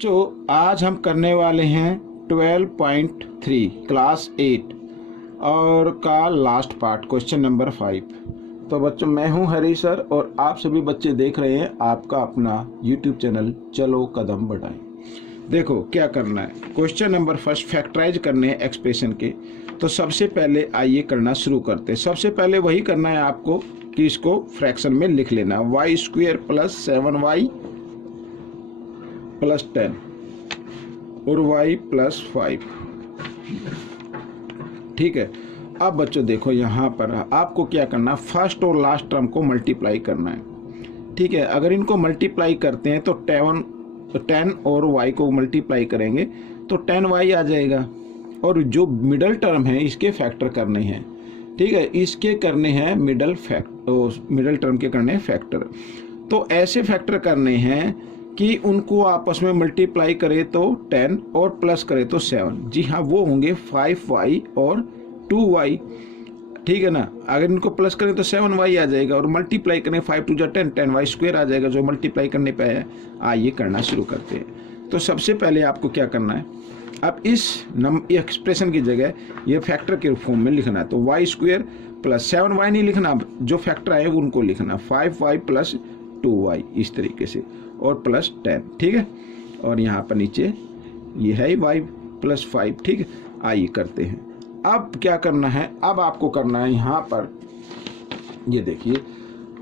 जो आज हम करने वाले हैं 12.3 क्लास 8 और का लास्ट पार्ट क्वेश्चन नंबर 5। तो बच्चों, मैं हूं हरी सर और आप सभी बच्चे देख रहे हैं आपका अपना यूट्यूब चैनल चलो कदम बढ़ाएं। देखो क्या करना है, क्वेश्चन नंबर फर्स्ट फैक्टराइज करने हैं एक्सप्रेशन के। तो सबसे पहले आइए करना शुरू करते हैं। सबसे पहले वही करना है आपको कि इसको फ्रैक्शन में लिख लेना, Y square plus 7y plus 10 और y प्लस 5। ठीक है। अब बच्चों देखो, यहाँ पर आपको क्या करना है, फर्स्ट और लास्ट टर्म को मल्टीप्लाई करना है। ठीक है। अगर इनको मल्टीप्लाई करते हैं तो 10 और y को मल्टीप्लाई करेंगे तो 10y आ जाएगा। और जो मिडल टर्म है इसके फैक्टर करने हैं। ठीक है, इसके करने हैं मिडल टर्म के करने हैं फैक्टर। तो ऐसे फैक्टर करने हैं कि उनको आपस में मल्टीप्लाई करें तो 10 और प्लस करें तो 7। जी हाँ, वो होंगे 5y और 2y। ठीक है ना। अगर इनको प्लस करें तो 7y आ जाएगा और मल्टीप्लाई करें 5 2 जा 10, 10y स्क्वायर आ जाएगा जो मल्टीप्लाई करने पे है। आइए करना शुरू करते हैं। तो सबसे पहले आपको क्या करना है, अब इस एक्सप्रेशन की जगह ये फैक्टर के फॉर्म में लिखना है। तो y स्क्वायर प्लस 7y नहीं लिखना, जो फैक्टर आए उनको लिखना, 5y प्लस 2y इस तरीके से और प्लस 10। ठीक है। और यहाँ पर नीचे ये है y प्लस 5। ठीक है। आइए करते हैं। अब क्या करना है, अब आपको करना है यहाँ पर, ये देखिए,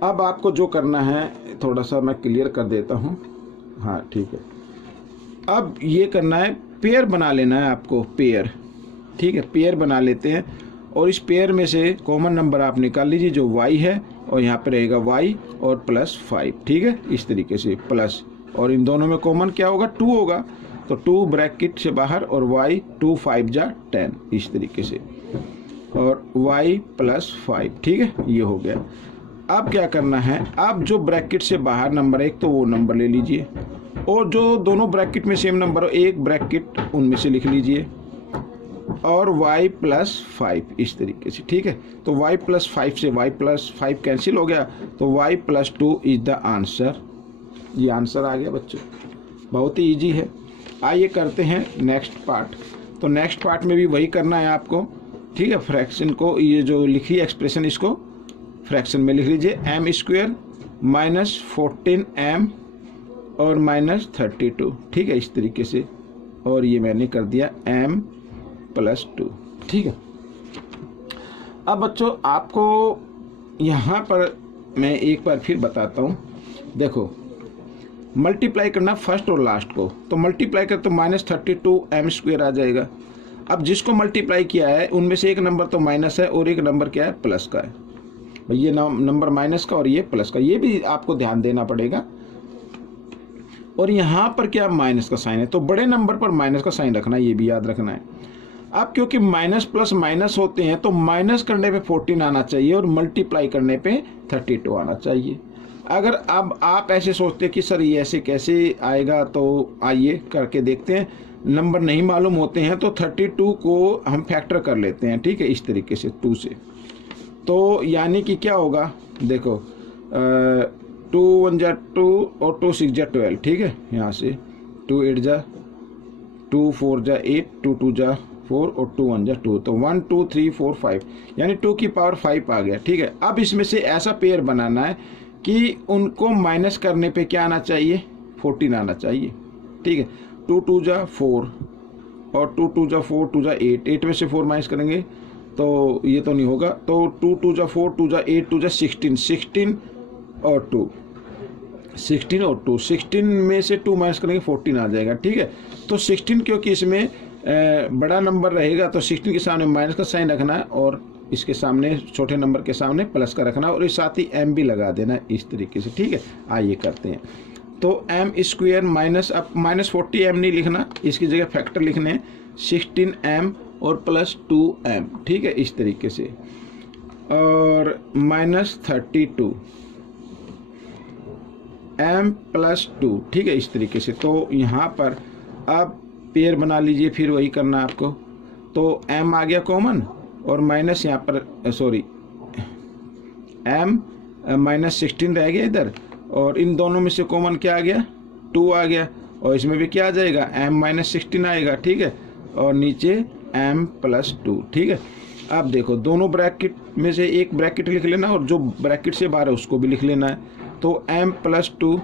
अब आपको जो करना है थोड़ा सा मैं क्लियर कर देता हूँ। हाँ ठीक है। अब ये करना है, पेयर बना लेना है आपको, पेयर। ठीक है, पेयर बना लेते हैं और इस पेयर में से कॉमन नंबर आप निकाल लीजिए जो y है और यहाँ पे रहेगा y और प्लस 5। ठीक है, इस तरीके से प्लस, और इन दोनों में कॉमन क्या होगा, 2 होगा। तो 2 ब्रैकेट से बाहर और y 2 5 जा 10 इस तरीके से और y प्लस 5। ठीक है, ये हो गया। अब क्या करना है, अब जो ब्रैकेट से बाहर नंबर एक तो वो नंबर ले लीजिए और जो दोनों ब्रैकेट में सेम नंबर हो एक ब्रैकेट उनमें से लिख लीजिए और y प्लस 5 इस तरीके से। ठीक है। तो y प्लस 5 से y प्लस 5 कैंसिल हो गया तो y plus 2 is the answer. ये आंसर आ गया बच्चों, बहुत ही इजी है। आइए करते हैं नेक्स्ट पार्ट। तो नेक्स्ट पार्ट में भी वही करना है आपको। ठीक है, फ्रैक्शन को, ये जो लिखी एक्सप्रेशन इसको फ्रैक्शन में लिख लीजिए, m स्क्वायर माइनस 14m और माइनस 32। ठीक है, इस तरीके से, और ये मैंने कर दिया m प्लस 2। ठीक है। अब बच्चों आपको यहाँ पर मैं एक बार फिर बताता हूँ। देखो, मल्टीप्लाई करना फर्स्ट और लास्ट को, तो मल्टीप्लाई कर तो माइनस 32m स्क्वायर आ जाएगा। अब जिसको मल्टीप्लाई किया है उनमें से एक नंबर तो माइनस है और एक नंबर क्या है, प्लस का है। ये नंबर माइनस का और ये प्लस का, ये भी आपको ध्यान देना पड़ेगा। और यहाँ पर क्या माइनस का साइन है, तो बड़े नंबर पर माइनस का साइन रखना, ये भी याद रखना है। अब क्योंकि माइनस प्लस माइनस होते हैं तो माइनस करने पे 14 आना चाहिए और मल्टीप्लाई करने पे 32 आना चाहिए। अगर अब आप ऐसे सोचते कि सर ये ऐसे कैसे आएगा, तो आइए करके देखते हैं। नंबर नहीं मालूम होते हैं तो 32 को हम फैक्टर कर लेते हैं। ठीक है, इस तरीके से 2 से। तो यानी कि क्या होगा, देखो 2 1 जा 2 और 2 6 जा 12। ठीक है, यहाँ से 2 8 जा 2 4 जा 8, 2 2 जा 4 और 2 1 जा 2। तो 1 2 3 4 5 यानी 2 की पावर 5 आ गया। ठीक है। अब इसमें से ऐसा पेयर बनाना है कि उनको माइनस करने पे क्या आना चाहिए, 14 आना चाहिए। ठीक है। 2 2 जा 4 और 2 2 जा 4 2 जा 8, 8 में से 4 माइनस करेंगे तो ये तो नहीं होगा। तो 2 2 जा 4 2 जा 8 2 जा 16, 16 और 2 16 और 2, 16 में से 2 माइनस करेंगे 14 आ जाएगा। ठीक है। तो 16 क्योंकि इसमें बड़ा नंबर रहेगा तो 16 के सामने माइनस का साइन रखना है और इसके सामने छोटे नंबर के सामने प्लस का रखना और इस साथ ही m भी लगा देना इस तरीके से। ठीक है। आइए करते हैं। तो m स्क्वायर माइनस, अब माइनस 40m नहीं लिखना, इसकी जगह फैक्टर लिखने हैं 16m और प्लस 2m। ठीक है, इस तरीके से, और माइनस 32 m प्लस 2। ठीक है, इस तरीके से। तो यहाँ पर अब पेयर बना लीजिए, फिर वही करना है आपको। तो m आ गया कॉमन और माइनस यहाँ पर सॉरी m माइनस 16 रह गया इधर, और इन दोनों में से कॉमन क्या आ गया, 2 आ गया और इसमें भी क्या आ जाएगा, m-16 आएगा, ठीक है, और नीचे m+2, ठीक है। अब देखो दोनों ब्रैकेट में से एक ब्रैकेट लिख लेना और जो ब्रैकेट से बाहर है उसको भी लिख लेना है। तो m+2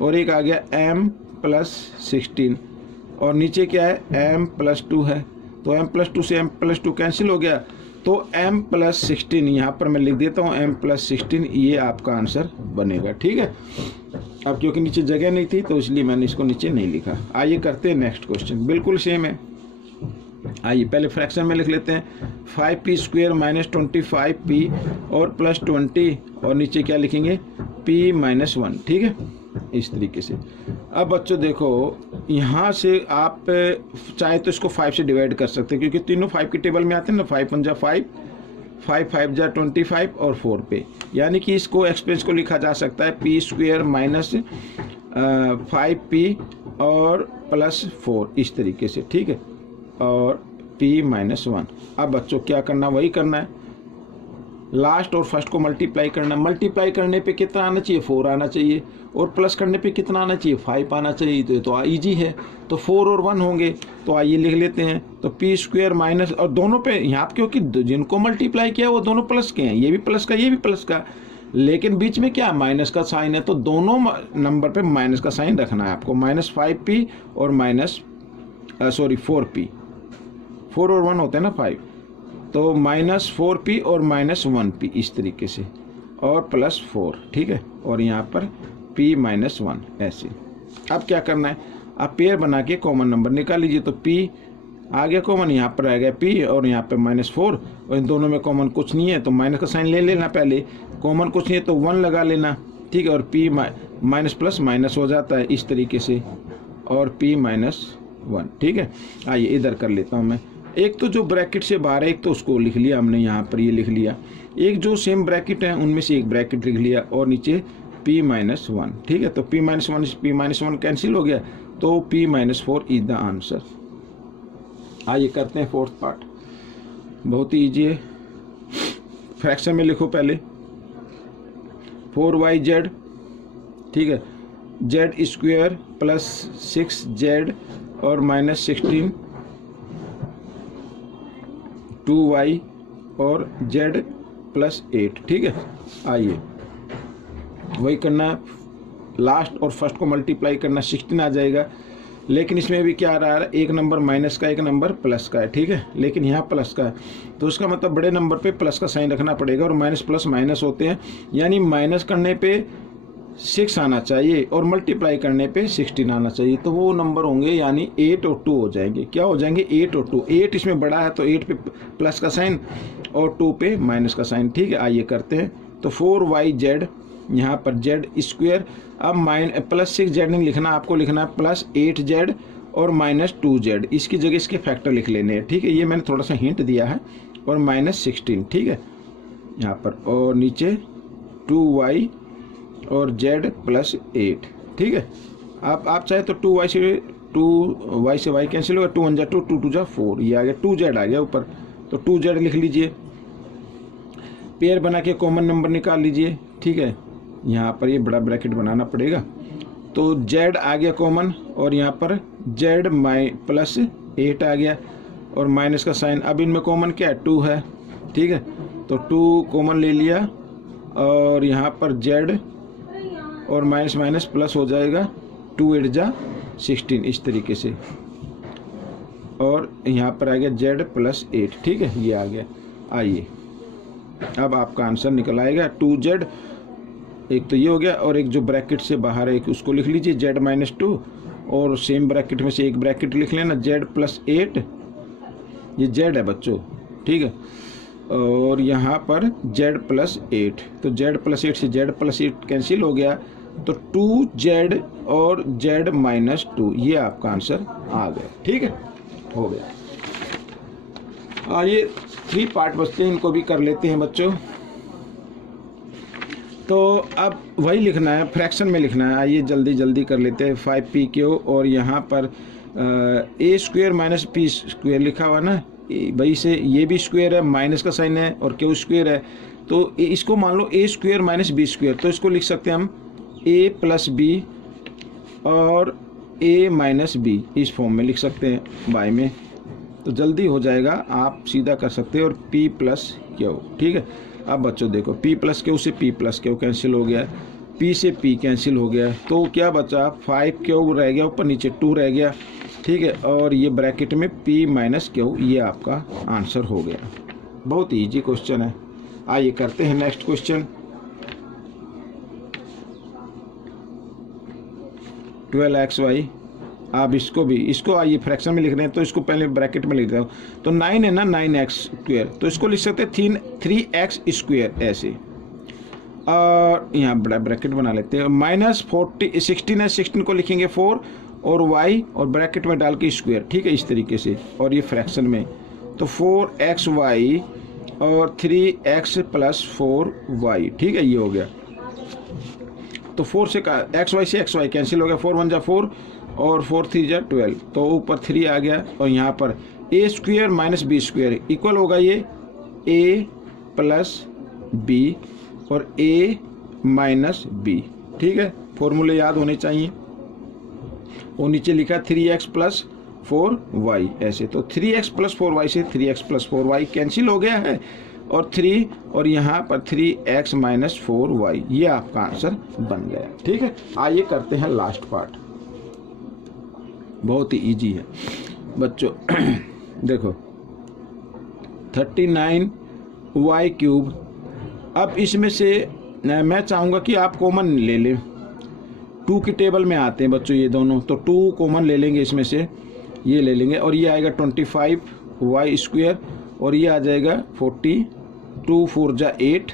और एक आ गया m+16 और नीचे क्या है, m+2 है। तो m+2 से m+2 कैंसिल हो गया, तो m+16 यहाँ पर मैं लिख देता हूँ, m+16 ये आपका आंसर बनेगा, ठीक है। अब क्योंकि नीचे जगह नहीं थी तो इसलिए मैंने इसको नीचे नहीं लिखा। आइए करते हैं नेक्स्ट क्वेश्चन, बिल्कुल सेम है। आइए पहले फ्रैक्शन में लिख लेते हैं, 5p² - 25p और +20 और नीचे क्या लिखेंगे, p-1, ठीक है, इस तरीके से। अब बच्चों देखो यहाँ से आप चाहे तो इसको 5 से डिवाइड कर सकते हैं क्योंकि तीनों 5 की टेबल में आते हैं ना, 5 × 5, 5 × 5 = 25 और 4 पे, यानी कि इसको एक्सप्रेस को लिखा जा सकता है p² - 5p और +4 इस तरीके से, ठीक है, और p-1। अब बच्चों क्या करना, वही करना है, लास्ट और फर्स्ट को मल्टीप्लाई करना। मल्टीप्लाई करने पे कितना आना चाहिए, 4 आना चाहिए, और प्लस करने पे कितना आना चाहिए, 5 आना चाहिए। तो ये तो ईजी है, तो 4 और 1 होंगे, तो आइए लिख लेते हैं। तो p² माइनस, और दोनों पे यहाँ क्योंकि जिनको मल्टीप्लाई किया वो दोनों प्लस के हैं, ये भी प्लस का ये भी प्लस का, लेकिन बीच में क्या माइनस का साइन है, तो दोनों नंबर पे माइनस का साइन रखना है आपको, -5p और -4p, 4 और 1 होते हैं ना 5, तो -4p और -1p इस तरीके से, और +4, ठीक है, और यहाँ पर p-1 ऐसे। अब क्या करना है, आप पेयर बना के कॉमन नंबर निकाल लीजिए। तो p आ गया कॉमन, यहाँ पर आ गया p और यहाँ पे -4, और इन दोनों में कॉमन कुछ नहीं है तो माइनस का साइन ले लेना, पहले कॉमन कुछ नहीं है तो 1 लगा लेना, ठीक है, और p माइनस प्लस माइनस हो जाता है इस तरीके से, और p-1, ठीक है। आइए इधर कर लेता हूँ मैं, एक तो जो ब्रैकेट से बाहर है एक तो उसको लिख लिया हमने, यहाँ पर ये लिख लिया, एक जो सेम ब्रैकेट है उनमें से एक ब्रैकेट लिख लिया और नीचे p-1, ठीक है। तो p-1 कैंसिल हो गया, तो p-4 इज द आंसर। आइए करते हैं फोर्थ पार्ट, बहुत ही ईजी है। फ्रैक्शन में लिखो पहले 4yz, ठीक है, z² + 6z और -16, 2y और z + 8, ठीक है। आइए वही करना है, लास्ट और फर्स्ट को मल्टीप्लाई करना, 16 आ जाएगा, लेकिन इसमें भी क्या आ रहा है, एक नंबर माइनस का एक नंबर प्लस का है, ठीक है, लेकिन यहाँ प्लस का है तो उसका मतलब बड़े नंबर पे प्लस का साइन रखना पड़ेगा, और माइनस प्लस माइनस होते हैं, यानी माइनस करने पे 6 आना चाहिए और मल्टीप्लाई करने पे 16 आना चाहिए, तो वो नंबर होंगे यानी 8 और 2 हो जाएंगे। क्या हो जाएंगे, 8 और 2, 8 इसमें बड़ा है तो 8 पे प्लस का साइन और 2 पे माइनस का साइन, ठीक है। आइए करते हैं, तो 4yz, यहाँ पर z², अब +6z नहीं लिखना, आपको लिखना है +8z और -2z, इसकी जगह इसके फैक्टर लिख लेने हैं, ठीक है, ये मैंने थोड़ा सा हिंट दिया है, और -16, ठीक है, यहाँ पर, और नीचे 2y और z + 8, ठीक है। आप चाहे तो 2y से y कैंसिल होगा, 2 × 2 2 × 4, ये आ गया 2z आ गया ऊपर, तो 2z लिख लीजिए, पेयर बना के कॉमन नंबर निकाल लीजिए, ठीक है, यहाँ पर ये बड़ा ब्रैकेट बनाना पड़ेगा, तो z आ गया कॉमन, और यहाँ पर z +8 आ गया, और माइनस का साइन, अब इनमें कॉमन क्या है, 2 है, ठीक है, तो 2 कॉमन ले लिया, और यहाँ पर z और माइनस माइनस प्लस हो जाएगा, 2 × 8 = 16 इस तरीके से, और यहाँ पर आ गया z + 8, ठीक है, ये आ गया। आइए अब आपका आंसर निकल आएगा 2z, एक तो ये हो गया, और एक जो ब्रैकेट से बाहर है एक उसको लिख लीजिए z - 2, और सेम ब्रैकेट में से एक ब्रैकेट लिख लेना z + 8, ये z है बच्चों, ठीक है, और यहाँ पर z + 8, तो z + 8 से z + 8 कैंसिल हो गया, तो 2z और z - 2, ये आपका आंसर आ गया, ठीक है, हो गया। आइए 3 पार्ट बचते हैं, इनको भी कर लेते हैं बच्चों। तो अब वही लिखना है, फ्रैक्शन में लिखना है, आइए जल्दी जल्दी कर लेते हैं। 5pq, और यहाँ पर a² - p² लिखा हुआ ना, भाई से ये भी स्क्वायर है, माइनस का साइन है, और q² है, तो इसको मान लो a² - b², तो इसको लिख सकते हैं हम a + b और a माइनस बी इस फॉर्म में लिख सकते हैं बाय में, तो जल्दी हो जाएगा, आप सीधा कर सकते हैं। और p प्लस क्यू, ठीक है। अब बच्चों देखो p प्लस क्यू से p प्लस क्यू कैंसिल हो गया, p से p कैंसिल हो गया, तो क्या बचा 5 क्यू रह गया, ऊपर नीचे 2 रह गया, ठीक है। और ये ब्रैकेट में p माइनस क्यू, ये आपका आंसर हो गया। बहुत ईजी क्वेश्चन है। आइए करते हैं नेक्स्ट क्वेश्चन। 12xy, आप इसको आइए फ्रैक्शन में लिख रहे हैं तो इसको पहले ब्रैकेट में लिख रहा हूँ। तो 9 है ना, 9x स्क्वायर, तो इसको लिख सकते हैं 3x स्क्वायर ऐसे, और यहाँ बड़ा ब्रैकेट बना लेते हैं। माइनस 16 है, 16 को लिखेंगे 4 और y और ब्रैकेट में डाल के स्क्वायर, ठीक है, इस तरीके से। और ये फ्रैक्शन में तो 4xy और 3x प्लस 4y, ठीक है, ये हो गया। तो 4 से xy से xy कैंसिल हो गया, 4 1 जा 4 और 4 3 जा 12, तो ऊपर 3 आ गया। और यहाँ पर a square minus B square equal होगा ये a प्लस b और a माइनस b, ठीक है। फॉर्मूले याद होने चाहिए। और नीचे लिखा 3x प्लस 4y ऐसे, तो 3x प्लस 4y से 3x प्लस 4y कैंसिल हो गया है, और 3 और यहाँ पर 3x माइनस 4y, ये आपका आंसर बन गया, ठीक है। आइए करते हैं लास्ट पार्ट, बहुत ही इजी है बच्चों। देखो 39y क्यूब, अब इसमें से मैं चाहूँगा कि आप कॉमन ले लें, 2 की टेबल में आते हैं बच्चों ये दोनों, तो 2 कॉमन ले लेंगे इसमें से, ये ले लेंगे, और ये आएगा 25y स्क्वायर, और ये आ जाएगा 40, 2 4 जा 8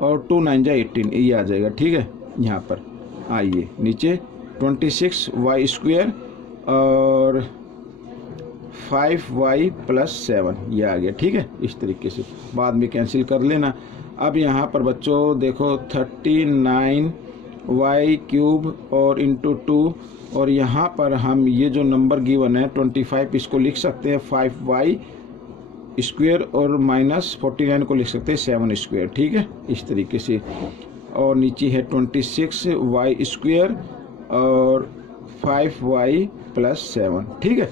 और 2 9 जा 18, ये आ जाएगा, ठीक है। यहाँ पर आइए नीचे 26y स्क्वायर और 5y प्लस 7, ये आ गया, ठीक है। इस तरीके से बाद में कैंसिल कर लेना। अब यहाँ पर बच्चों देखो 39y क्यूब और इंटू 2, और यहाँ पर हम ये जो नंबर गिवन है 25, इसको लिख सकते हैं 5y स्क्वायर, और माइनस 49 को लिख सकते हैं 7 स्क्वायर, ठीक है, इस तरीके से। और नीचे है 26y स्क्वायर और 5y प्लस 7, ठीक है।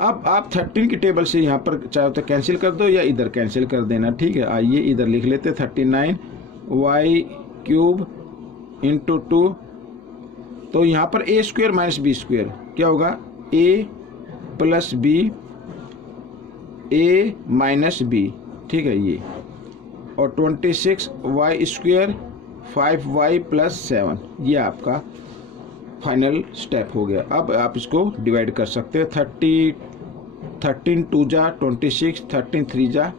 अब आप 13 की टेबल से यहाँ पर चाहे तो कैंसिल कर दो या इधर कैंसिल कर देना, ठीक है। आइए इधर लिख लेते 39y क्यूब इंटू 2, तो यहाँ पर a square minus B square क्या होगा, a plus B, a minus B, ठीक है ये, और 26y स्क्वायर 5y प्लस 7, ये आपका फाइनल स्टेप हो गया। अब आप इसको डिवाइड कर सकते हैं, 13 2 जा 26, 13 3 जा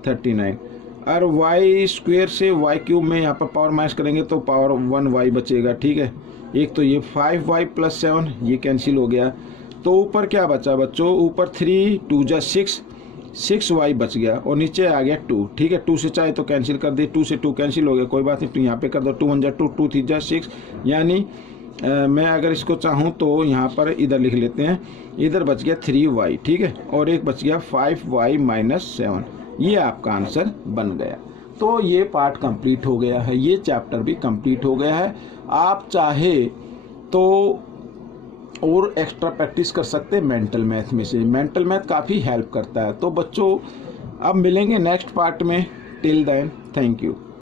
39, और y स्क्वायर से y क्यूब में यहाँ पर पावर माइनस करेंगे तो पावर 1y बचेगा, ठीक है। एक तो ये 5y प्लस 7 ये कैंसिल हो गया, तो ऊपर क्या बचा बच्चों, ऊपर 3 2 जा 6y बच गया, और नीचे आ गया 2, ठीक है। 2 से चाहे तो कैंसिल कर दे, 2 से 2 कैंसिल हो गया, कोई बात नहीं, तो यहाँ पे कर दो 2 1 जा 2, 2 3 जा 6, यानी मैं अगर इसको चाहूँ तो यहाँ पर इधर लिख लेते हैं, इधर बच गया 3y, ठीक है, और एक बच गया 5y माइनस 7, ये आपका आंसर बन गया। तो ये पार्ट कंप्लीट हो गया है, ये चैप्टर भी कंप्लीट हो गया है। आप चाहे तो और एक्स्ट्रा प्रैक्टिस कर सकते हैं मेंटल मैथ में से, मेंटल मैथ काफ़ी हेल्प करता है। तो बच्चों अब मिलेंगे नेक्स्ट पार्ट में, टिल देन थैंक यू।